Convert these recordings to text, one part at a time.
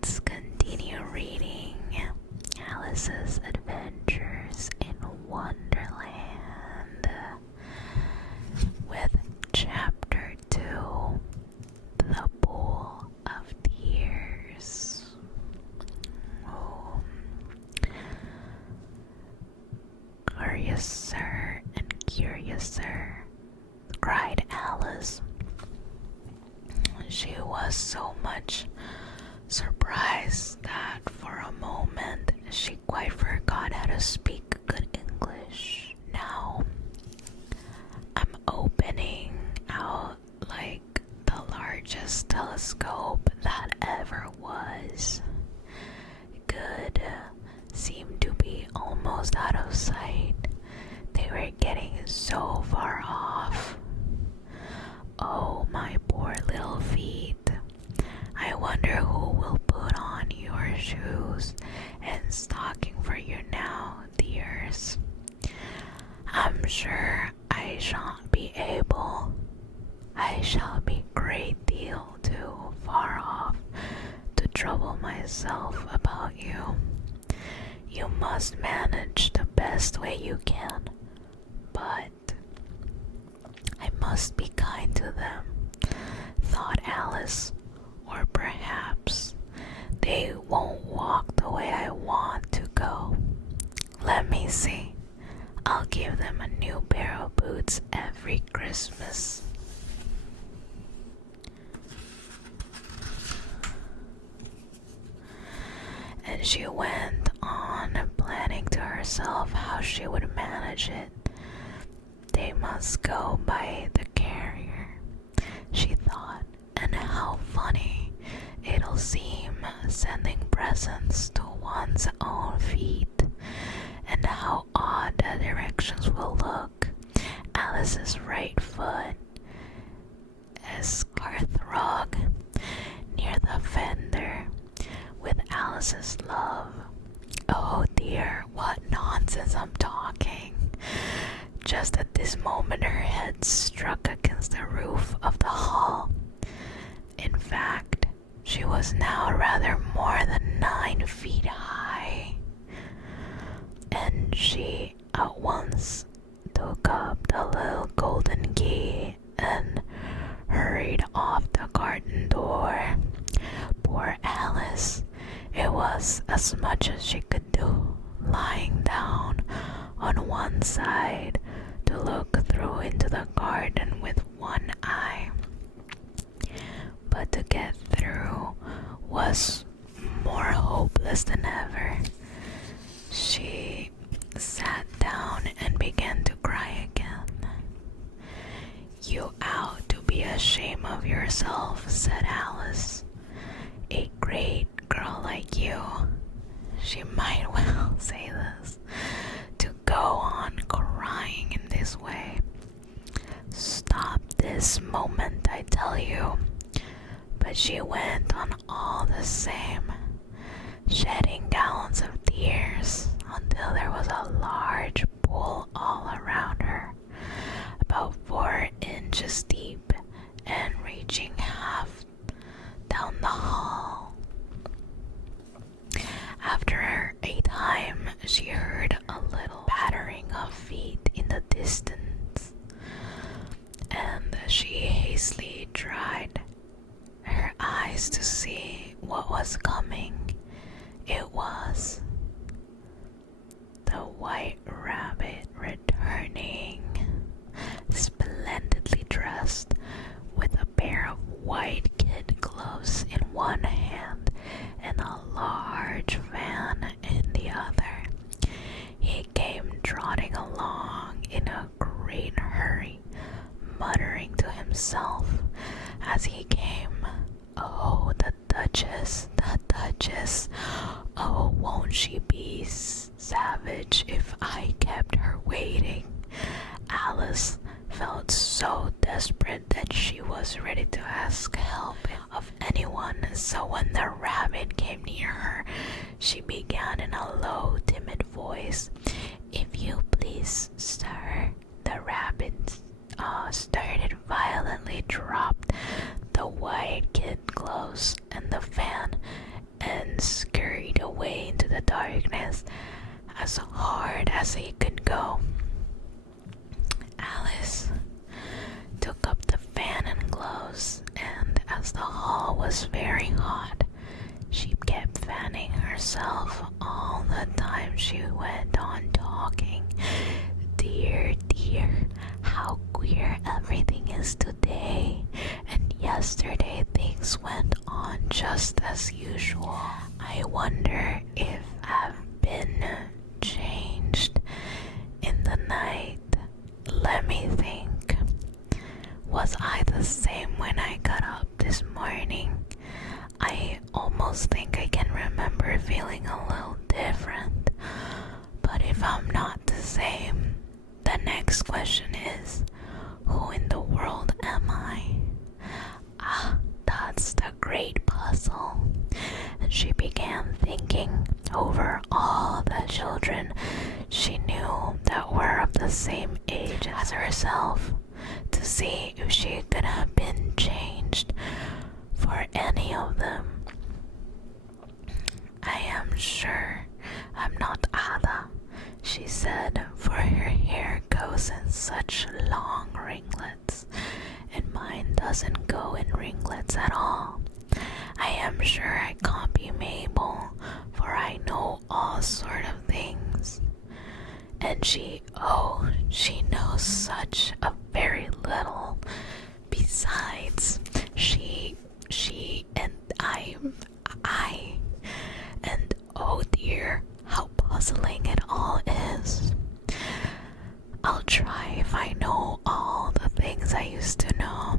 let's continue reading Alice's Adventures in Wonderland with Chapter 2, The Pool of Tears. Oh. Curiouser and curiouser, cried Alice. She was so much surprised that for a moment she quite forgot how to speak good English. Now, I'm opening out like the largest telescope that ever was. Good seemed to be almost out of sight. They were getting so far off. Oh, my poor little feet. I wonder who will put on your shoes and stocking for you now, dears. I'm sure I shan't be able. I shall be a great deal too far off to trouble myself about you. You must manage the best way you can, but I must be kind to them, thought Alice, or perhaps they won't walk the way I want to go. Let me see. I'll give them a new pair of boots every Christmas. And she went on planning to herself how she would manage it. They must go by the carrier, she thought, and how funny it'll seem sending presents to one's own feet, and how odd the directions will look. Alice's right foot as hearthrug near the fender with Alice's love. Oh dear, what nonsense I'm talking. Just at this moment her head struck against the roof of the hall. In fact, she was now rather more than 9 feet high, and she at once took up the little golden key and hurried off the garden door. Poor Alice, it was as much as she could do, lying down on one side to look through into the garden with one eye. But to get through was more hopeless than ever. She sat down and began to cry again. You ought to be ashamed of yourself, said Alice. A great girl like you, she might well say this, to go on crying in this way. Stop this moment, I tell you. But she went on all the same, shedding gallons of tears until there was a large pool all around her, about 4 inches deep and reaching half down the hall. After a time, she heard a little pattering of feet in the distance, and she hastily dried her eyes to see what was coming. It was the White Rabbit returning, splendidly dressed, with a pair of white kid gloves in one hand and a large fan in the other. He came trotting along in a great hurry, muttering to himself as he came, "Oh, the Duchess, the Duchess! Oh, won't she be savage if I kept her waiting?" Alice felt so desperate that she was ready to ask help of anyone, so when the rabbit came near her, she began in a low, timid voice, "If you please, sir." The rabbit started violently, dropped the white kid gloves and the fan, and and scurried away into the darkness as hard as he could go. Alice took up the fan and gloves, and as the hall was very hot, she kept fanning herself all the time she went on talking. Dear, dear, how queer everything is today, and yesterday things went on just as usual. I wonder if I've been changed in the night. Let me think. Was I the same when I got up this morning? I almost think I can remember feeling a little different. But if I'm not the same, the next question is, who in the world am I? That's the great puzzle. And she began thinking over all the children she knew that were of the same age as herself, to see if she could have been changed for any of them. I am sure I'm not Ada, she said, for her hair goes in such long ringlets, and mine doesn't go in ringlets at all. I am sure I can't be Mabel, for I know all sort of things. And she knows such a very little. Besides, she and I, and oh dear, how puzzling it all is. I'll try if I know all the things I used to know.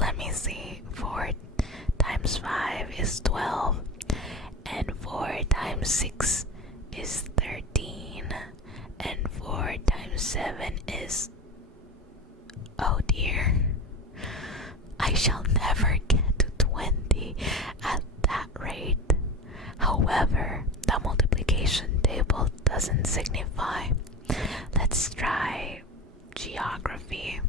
Let me see. 4 times 5 is 12, and 4 times 6 is 13, and 4 times 7 is... Oh dear. I shall never get to 20 at that rate. However, the multiplication table doesn't signify. Let's try geography.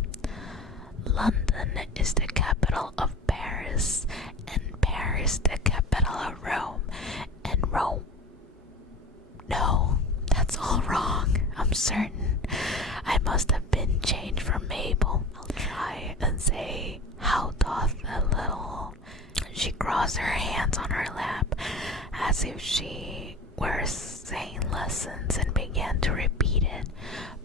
London is the capital of Paris, and Paris the capital of Rome, and Rome... No, that's all wrong. I'm certain I must have been changed from Mabel. I'll try and say, how doth the little... She crossed her hands on her lap as if she were saying lessons and began to repeat it,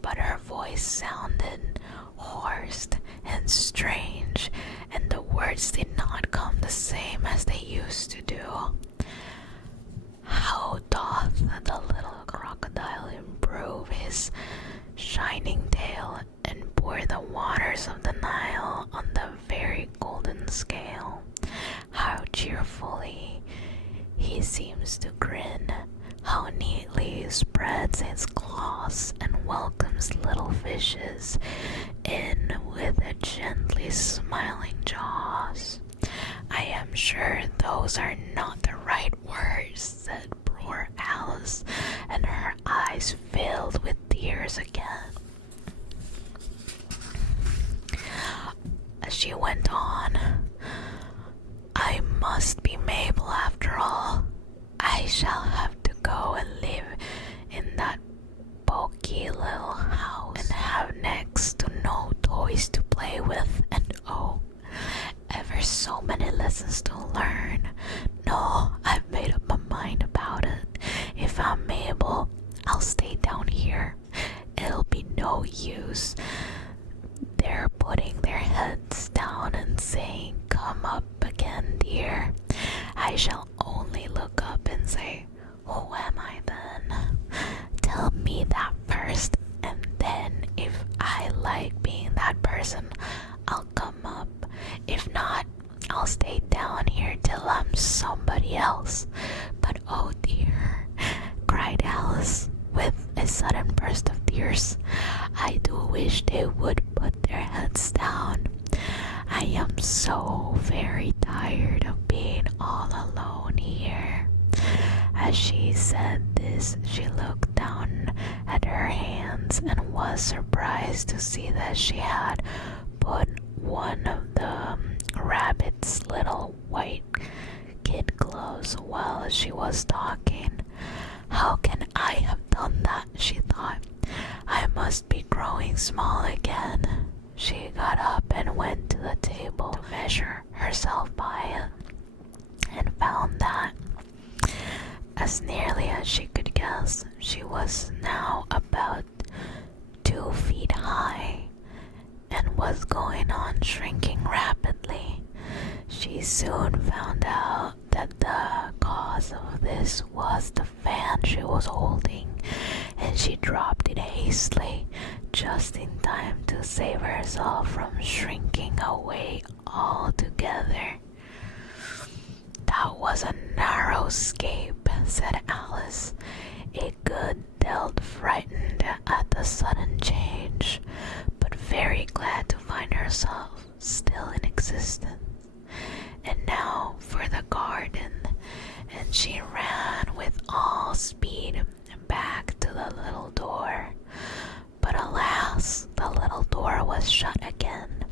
but her voice sounded hoarse and strange, and the words did not come the same as they used to do. How doth the little crocodile improve his shining tail and pour the waters of the Nile on the very golden scale? How cheerfully he seems to grin, how neatly he spreads his claws and welcomes little fishes in with a gently smiling jaws. I am sure those are not the right words, said poor Alice, and her eyes filled with tears again. As she went on, I must be Mabel after all. I shall have to go and live in that bulky little house and have next to no toys to play with, and oh, ever so many lessons to learn. No, I've made up my mind about it. If I'm Mabel, I'll stay down here. It'll be no use. They're putting their heads down and saying, "Come up again, dear." I shall only look up and say, "Who am I then?" Tell me that first, and then if I like being that person, I'll come up. If not, I'll stay down here till I'm somebody else. But oh dear, cried Alice with a sudden burst of tears, I do wish they would put their heads down. I am so very tired of being all alone here. As she said this, she looked down at her hands and was surprised to see that she had put one of the rabbit's little white kid gloves while she was talking. How can I have done that? She thought. I must be growing small again. She got up and went to the table to measure herself by it, and found that, as nearly as she could guess, she was now about 2 feet high and was going on shrinking rapidly. She soon found out that the cause of this was the fan she was holding, and she dropped it hastily, just in time to save herself from shrinking away altogether. That was a narrow escape, said Alice, a good deal frightened at the sudden change, but very glad to find herself still in existence. And now for the garden, and she ran with all speed back to the little door. But alas, the little door was shut again,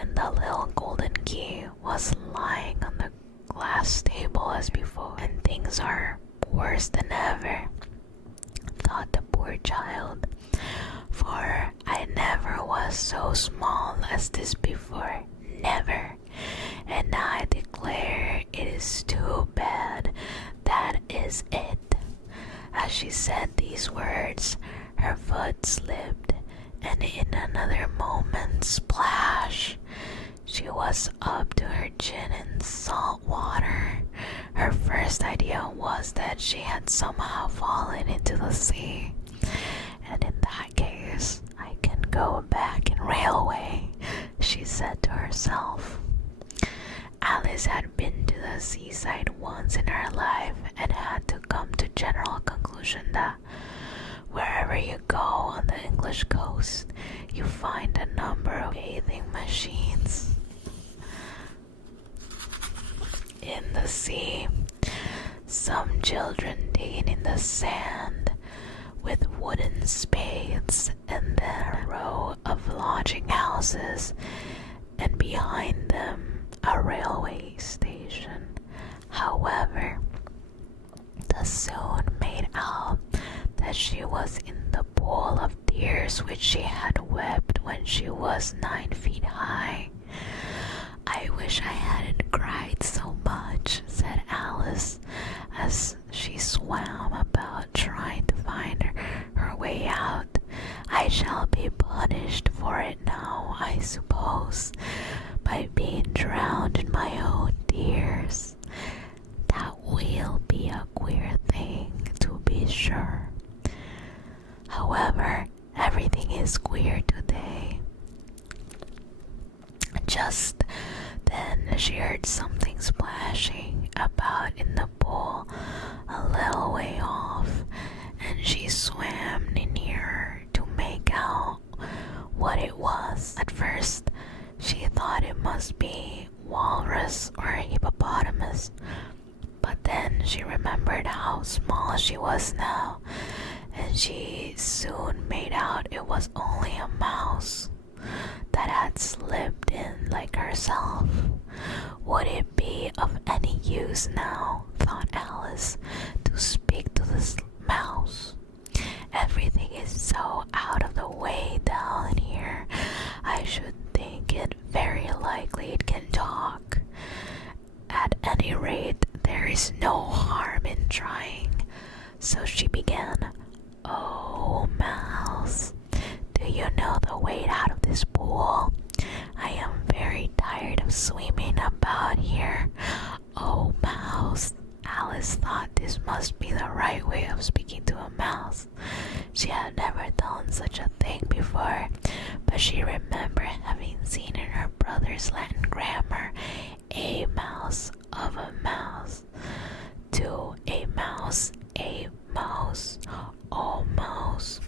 and the little golden key was lying on the glass table as before. And things are worse than ever, thought the poor child, for I never was so small as this before, never. And I declare it is too bad, that is it. As she said these words, her foot slipped, and in another moment, splash! She was up to her chin in salt water. Her first idea was that she had somehow fallen into the sea, and in that case, I can go back in railway, she said to herself. Alice had been to the seaside once in her life and had to come to general conclusion that wherever you go on the English coast, you find a number of bathing machines. In the sea, some children digging in the sand with wooden spades, and then a row of lodging houses, and behind them a railway station. However, the soon made out that she was in the pool of tears which she had wept when she was 9 feet high. I wish I hadn't cried so much, said Alice, as she swam about trying to find her way out. I shall be punished for it now, I suppose, by being drowned in my own tears. That will be a queer thing, to be sure. However, everything is queer today. Just then she heard something splashing about in the pool a little way off, and she swam nearer to make out what it was. At first, she thought it must be walrus or hippopotamus, but then she remembered how small she was now, and she soon made out it was only a mouse that had slipped in like herself. Would it be of any use now, thought Alice, to speak to this mouse? Everything is so out of the way down here. I should think it very likely it can talk. At any rate, there is no harm in trying. So she began, "Oh, mouse, do you know the way out of this pool? I am very tired of swimming about here. Oh, mouse." Alice thought this must be the right way of speaking to a mouse. She had never done such a thing before, but she remembered having seen in her brother's Latin grammar a mouse of a mouse, to a mouse, oh mouse.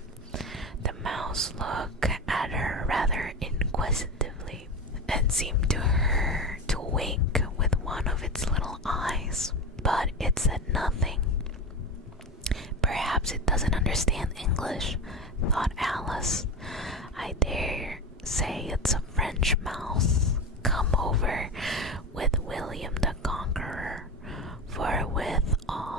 The mouse looked at her rather inquisitively, and seemed to her to wink with one of its little eyes, but it said nothing. Perhaps it doesn't understand English, thought Alice. I dare say it's a French mouse, come over with William the Conqueror, for with all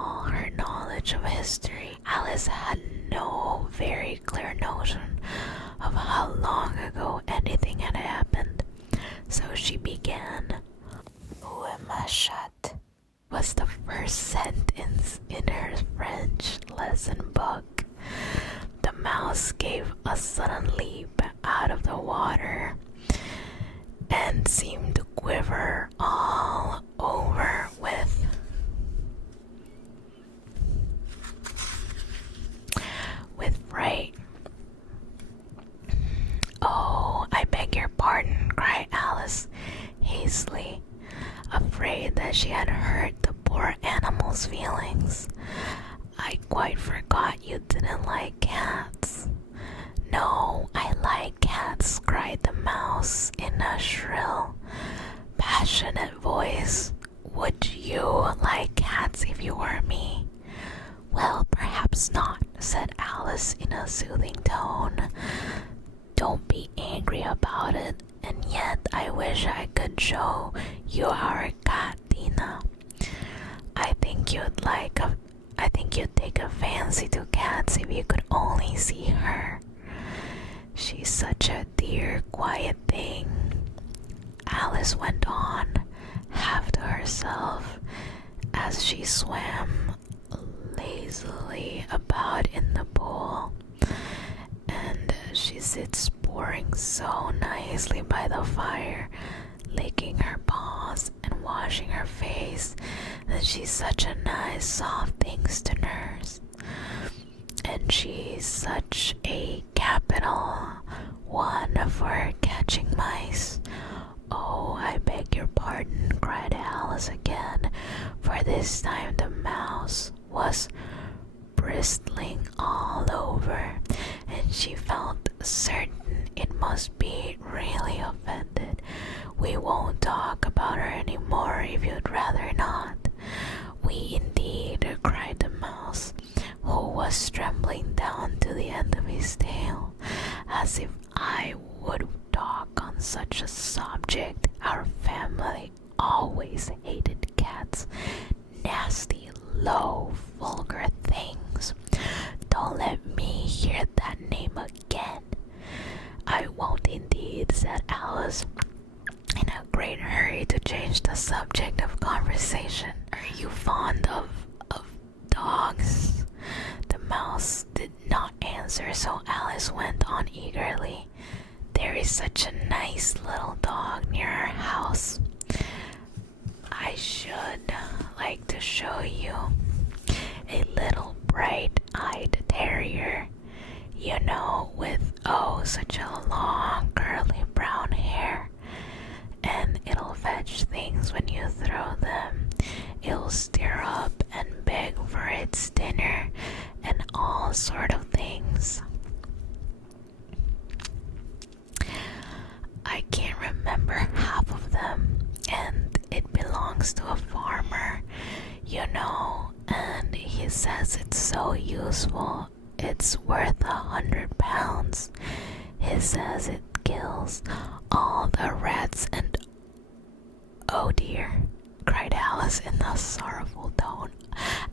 mystery. Alice had no very clear notion of how long ago anything had happened, so she began. "Où est ma chatte?" was the first sentence in her French lesson book. The mouse gave a sudden leap out of the water and seemed to quiver all over with fright. "Oh, I beg your pardon," cried Alice hastily, afraid that she had hurt the poor animal's feelings. "I quite forgot you didn't like cats." "No, I like cats," cried the mouse in a shrill, passionate voice. "Would you like cats if you were me?" "Well, perhaps not," said Alice in a soothing tone. "Don't be angry about it, and yet I wish I could show you our cat, Tina. I think you'd take a fancy to cats if you could only see her. She's such a dear, quiet thing," Alice went on, half to herself, as she swam lazily about in the pool. "And she sits pouring so nicely by the fire, licking her paws and washing her face, that she's such a nice soft thing to nurse. And she's such a capital one for catching mice." "Oh, I beg your pardon," cried Alice again, for this time the mouse was bristling all over, and she felt certain it must be really offended. "We won't talk about her any more if you'd rather not." "We indeed," cried the mouse, who was trembling down to the end of his tail. "As if I would talk on such a subject. Our family always hated cats. Nasty, low, vulgar things. Don't let me hear that name again." "I won't indeed," said Alice, in a great hurry to change the subject of conversation. "Are you fond of dogs?" The mouse did not answer, so Alice went on eagerly. "There is such a nice little dog near our house. I should like to show you. A little bright-eyed terrier, you know, with such a long curly brown hair. And it'll fetch things when you throw them. It'll stir up and beg for its dinner and all sort of things. I can't remember half of them, and it belongs to a farmer, you know, and he says it's so useful. It's worth £100. He says it kills all the rats and..." "Oh dear," cried Alice in a sorrowful tone.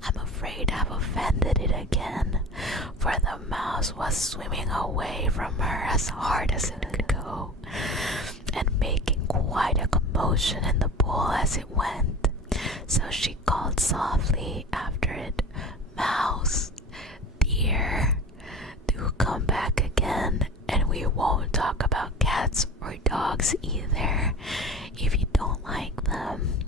"I'm afraid I've offended it again," for the mouse was swimming away from her as hard as it could go, and making quite a commotion in the pool as it went. So she called softly after it, "Mouse, dear, do come back again, and we won't talk about cats or dogs either, if you don't like them."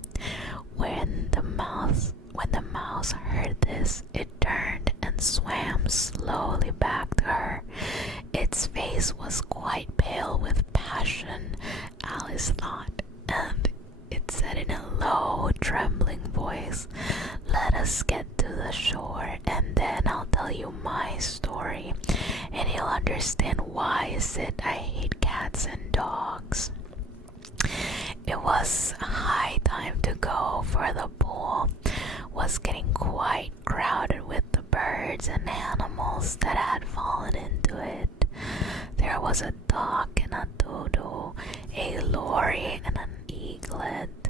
When the mouse heard this, it turned and swam slowly back to her. Its face was quite pale with passion, Alice thought, and it said in a low, trembling voice, "Let us get to the shore, and then I'll tell you my story, and you'll understand why is it I hate cats and dogs." It was high time to go, for the pool was getting quite crowded with the birds and animals that had fallen into it. There was a duck and a dodo, a lory and an eaglet,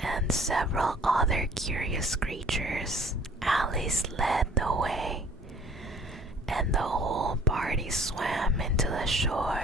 and several other curious creatures. Alice voice led the way, and the whole party swam into the shore.